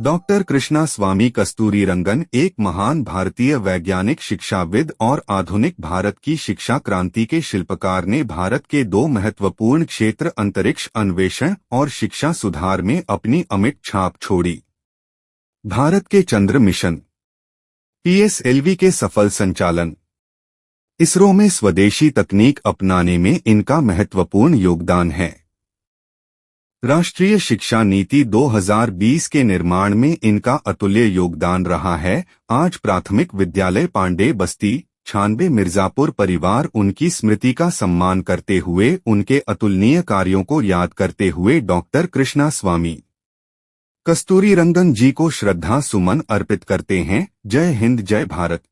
Doctor Krishna स्वामी कस्तूरीरंगन एक महान भारतीय वैज्ञानिक, शिक्षाविद और आधुनिक भारत की शिक्षा क्रांति के शिल्पकार ने भारत के दो महत्वपूर्ण क्षेत्र अंतरिक्ष अन्वेषण और शिक्षा सुधार में अपनी अमिट छाप छोड़ी। भारत के चंद्र मिशन PSLV के सफल संचालन, इसरो में स्वदेशी तकनीक अपनाने में इनका महत्वपूर्ण योगदान है। राष्ट्रीय शिक्षा नीति 2020 के निर्माण में इनका अतुल्य योगदान रहा है। आज प्राथमिक विद्यालय पांडे बस्ती 96 मिर्जापुर परिवार उनकी स्मृति का सम्मान करते हुए उनके अतुलनीय कार्यों को याद करते हुए डॉक्टर कृष्णा स्वामी कस्तूरीरंगन जी को श्रद्धा सुमन अर्पित करते हैं। जय हिंद, जय भारत।